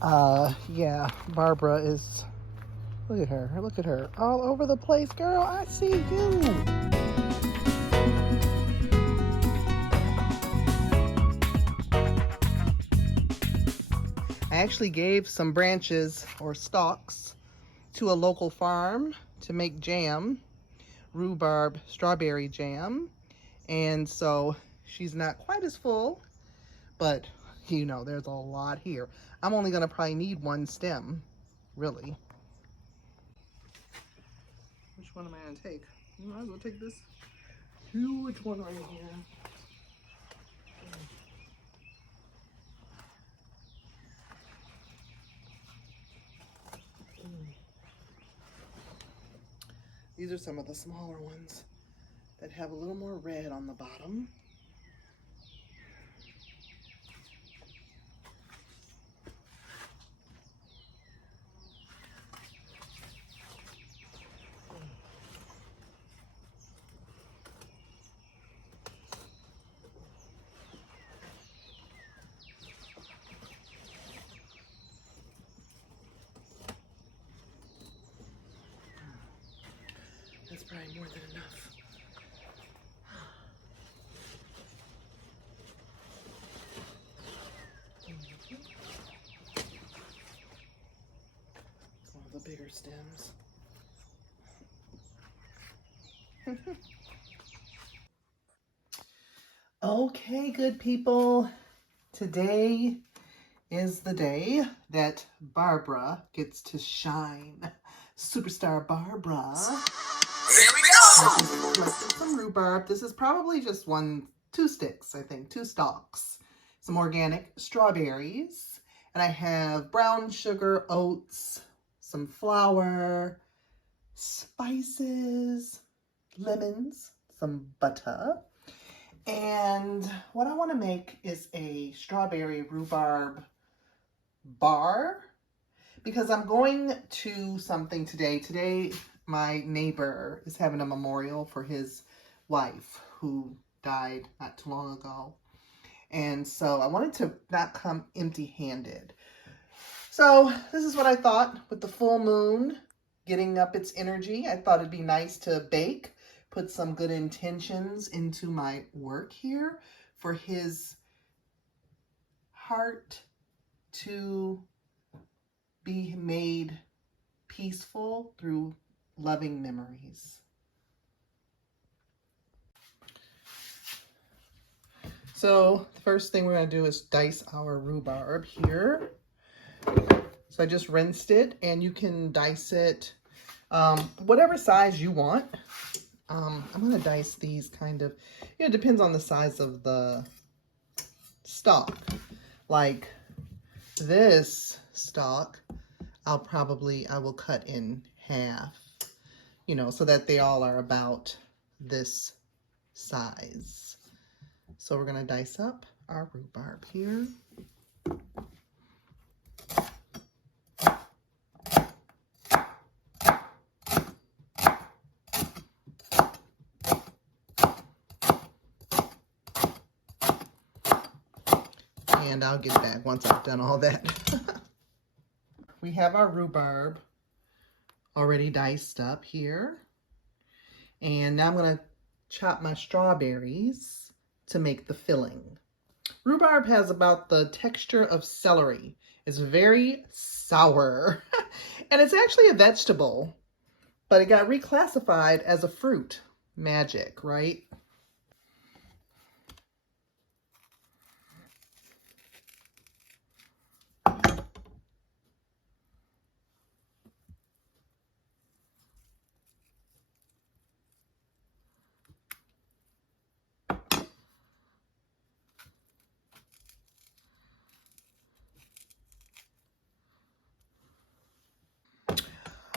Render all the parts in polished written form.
Yeah, Barbara is, look at her, all over the place. Girl, I see you. I actually gave some branches or stalks to a local farm to make jam, rhubarb strawberry jam. And so she's not quite as full, but you know, there's a lot here. I'm only gonna probably need one stem, really. Which one am I gonna take? You might as well take this huge one right here. These are some of the smaller ones that have a little more red on the bottom. That's probably more than enough. One of the bigger stems. Okay, good people. Today is the day that Barbara gets to shine. Superstar Barbara. Here we go! Collected some rhubarb. This is probably just two sticks, I think, 2 stalks. Some organic strawberries. And I have brown sugar, oats, some flour, spices, lemons, some butter. And what I want to make is a strawberry rhubarb bar, because I'm going to something today. Today, my neighbor is having a memorial for his wife who died not too long ago. And so I wanted to not come empty-handed. So this is what I thought with the full moon getting up its energy. I thought it'd be nice to bake, put some good intentions into my work here for his heart to be made peaceful through loving memories. So the first thing we're going to do is dice our rhubarb here. So I just rinsed it, and you can dice it whatever size you want. I'm going to dice these kind of, it depends on the size of the stalk. Like this stalk, I will cut in half, so that they all are about this size. So we're going to dice up our rhubarb here. And I'll get back once I've done all that. We have our rhubarb already diced up here. And now I'm going to chop my strawberries to make the filling. Rhubarb has about the texture of celery. It's very sour. And it's actually a vegetable, but it got reclassified as a fruit. Magic, right?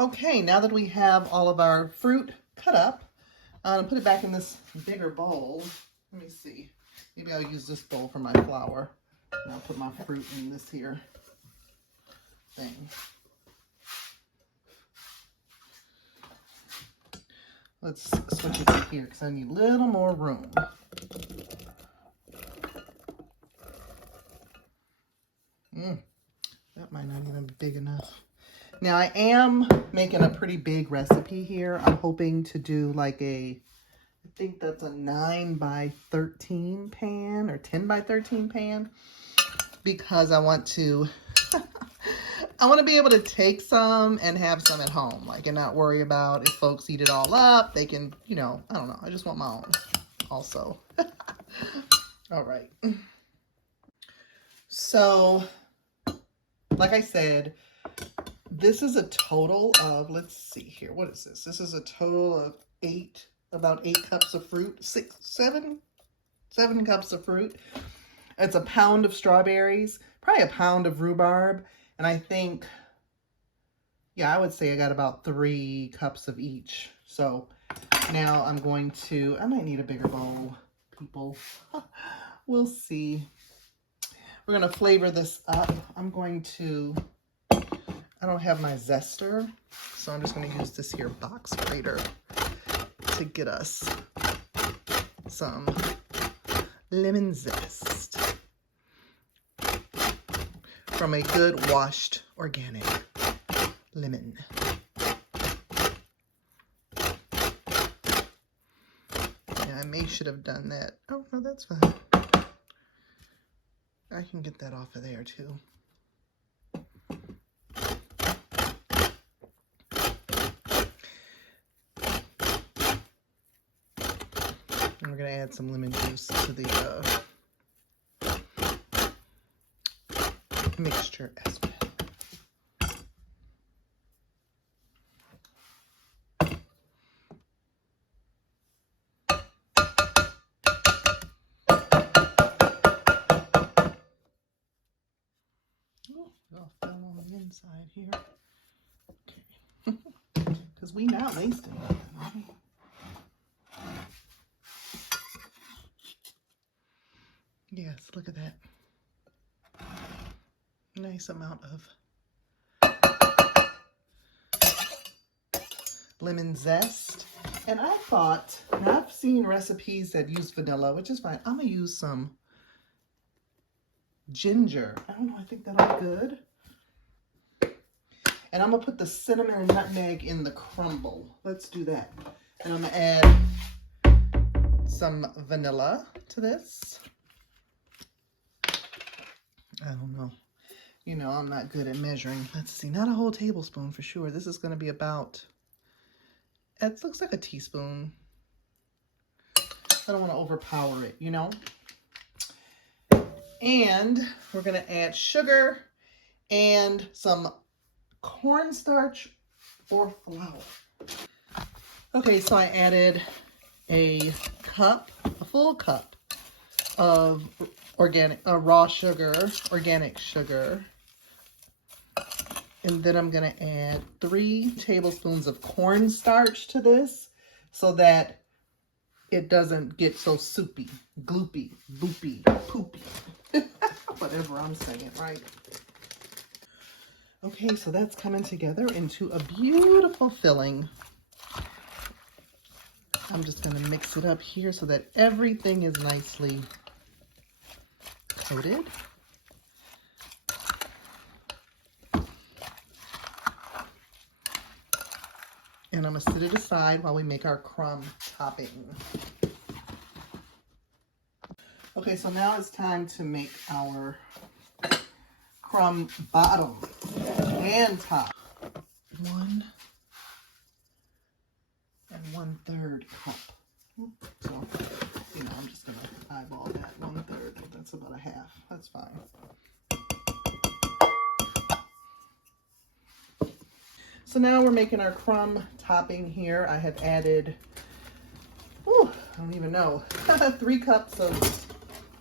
Okay, now that we have all of our fruit cut up, I'm going to put it back in this bigger bowl. Let me see. Maybe I'll use this bowl for my flour. And I'll put my fruit in this here thing. Let's switch it to here because I need a little more room. That might not even big enough. Now I am making a pretty big recipe here. I'm hoping to do like I think that's a 9 by 13 pan or 10 by 13 pan, because I want to, I want to be able to take some and have some at home, like, and not worry about if folks eat it all up. They can, you know, I don't know. I just want my own also. All right. So, like I said, this is a total of, let's see here. What is this? This is a total of about 8 cups of fruit, 7 cups of fruit. It's a pound of strawberries, probably a pound of rhubarb. And I think, yeah, I would say I got about 3 cups of each. So now I'm going to, I might need a bigger bowl, people. We'll see. We're going to flavor this up. I'm going to, I don't have my zester, so I'm just going to use this here box grater to get us some lemon zest from a good washed organic lemon. Yeah, I should have done that. Oh, no, that's fine. I can get that off of there too. And we're going to add some lemon juice to the mixture as well. Oh, it all fell on the inside here. Okay. Because we not wasting nothing, right? Yes, look at that. Nice amount of lemon zest. And I thought, and I've seen recipes that use vanilla, which is fine. I'm going to use some ginger. I don't know, I think that'll be good. And I'm going to put the cinnamon and nutmeg in the crumble. Let's do that. And I'm going to add some vanilla to this. I don't know. You know, I'm not good at measuring. Let's see, not a whole tablespoon for sure. This is going to be about, it looks like a teaspoon. I don't want to overpower it, you know. And we're going to add sugar and some cornstarch or flour. Okay, so I added a full cup of raw sugar, organic sugar. And then I'm going to add 3 tablespoons of cornstarch to this so that it doesn't get so soupy, gloopy, boopy, poopy. Whatever I'm saying, right? Okay, so that's coming together into a beautiful filling. I'm just going to mix it up here so that everything is nicely coated. And I'm going to set it aside while we make our crumb topping. Okay, so now it's time to make our crumb bottom and top. 1 1/3 cup. So, you know, I'm just going to eyeball that 1/3. That's about a half. That's fine. So now we're making our crumb topping here. I have added, I don't even know, 3 cups of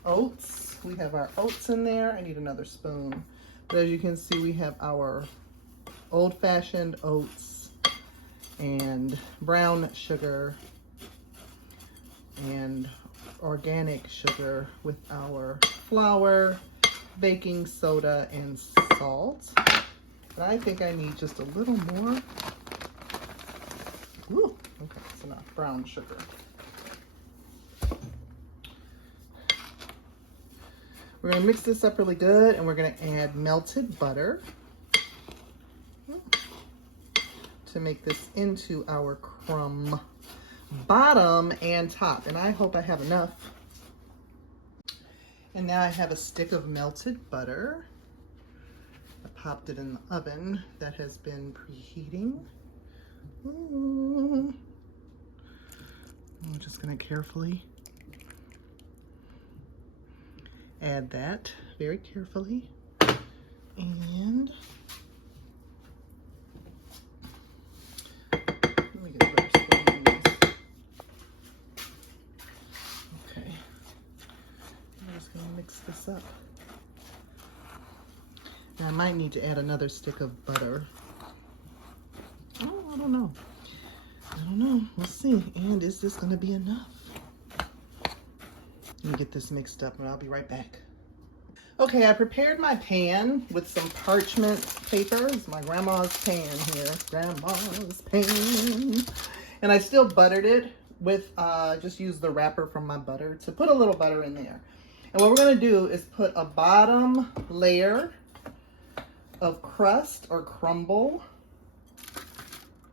oats. We have our oats in there. I need another spoon. But as you can see, we have our old-fashioned oats and brown sugar and organic sugar with our flour, baking soda, and salt. But I think I need just a little more. Ooh, okay, it's enough brown sugar. We're going to mix this up really good, and we're going to add melted butter. to make this into our crumb bottom and top. And I hope I have enough. And now I have a stick of melted butter. I popped it in the oven that has been preheating. Ooh. I'm just gonna carefully add that very carefully. And let me get a better spoon on this. Okay, I'm just gonna mix this up. Now I might need to add another stick of butter. Oh, I don't know. I don't know. We'll see. And is this gonna be enough? Let me get this mixed up and I'll be right back. Okay, I prepared my pan with some parchment paper. It's my grandma's pan here. Grandma's pan. And I still buttered it with, just used the wrapper from my butter to put a little butter in there. And what we're gonna do is put a bottom layer of crust or crumble.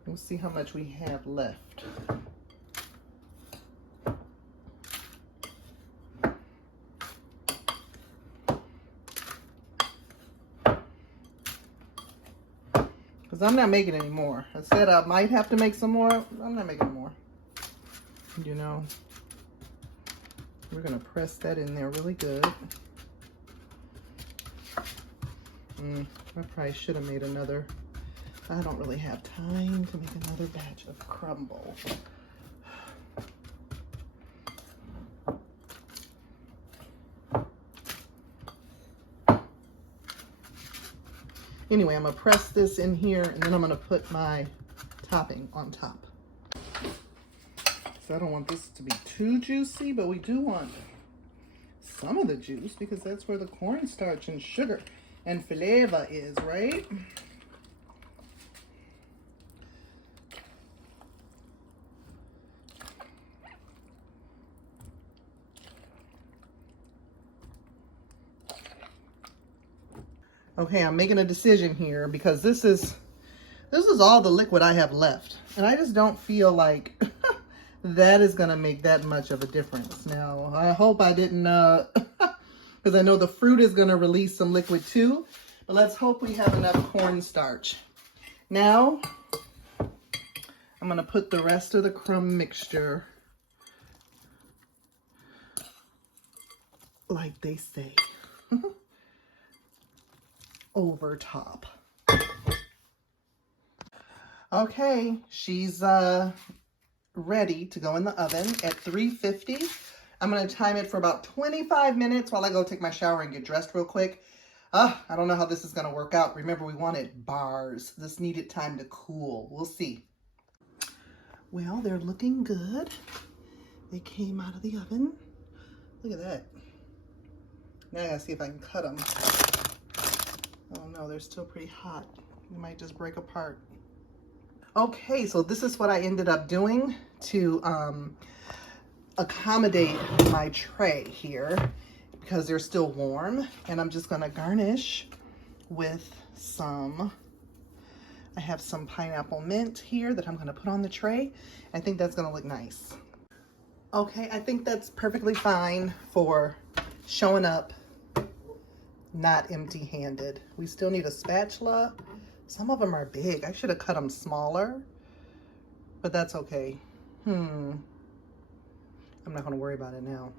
We'll see how much we have left. Because I'm not making any more. I said I might have to make some more. I'm not making more. You know, we're going to press that in there really good. I probably should have made another. I don't really have time to make another batch of crumble. Anyway, I'm gonna press this in here and then I'm gonna put my topping on top. So I don't want this to be too juicy, but we do want some of the juice because that's where the cornstarch and sugar and flavor is, right? Okay, I'm making a decision here because this is all the liquid I have left. And I just don't feel like that is gonna make that much of a difference. Now, I hope I didn't, because I know the fruit is gonna release some liquid too, but let's hope we have enough cornstarch. Now, I'm gonna put the rest of the crumb mixture, like they say, over top. Okay, she's ready to go in the oven at 350. I'm gonna time it for about 25 minutes while I go take my shower and get dressed real quick. I don't know how this is gonna work out. Remember, we wanted bars. This needed time to cool. We'll see. Well, they're looking good. They came out of the oven. Look at that. Now I gotta see if I can cut them. Oh no, they're still pretty hot. They might just break apart. Okay, so this is what I ended up doing to accommodate my tray here because they're still warm. And I'm just gonna garnish with some, I have some pineapple mint here that I'm gonna put on the tray. I think that's gonna look nice. Okay, I think that's perfectly fine for showing up not empty-handed. We still need a spatula. Some of them are big. I should have cut them smaller, but that's okay. I'm not gonna worry about it now.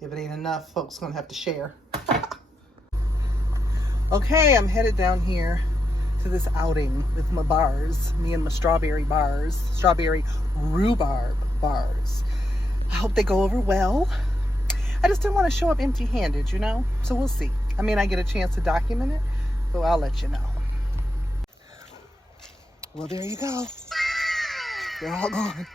If it ain't enough, folks gonna have to share. Okay, I'm headed down here to this outing with my bars, me and my strawberry rhubarb bars. I hope they go over well. I just didn't want to show up empty-handed, you know? So we'll see. I mean, I get a chance to document it, so I'll let you know. Well, there you go. They're all gone.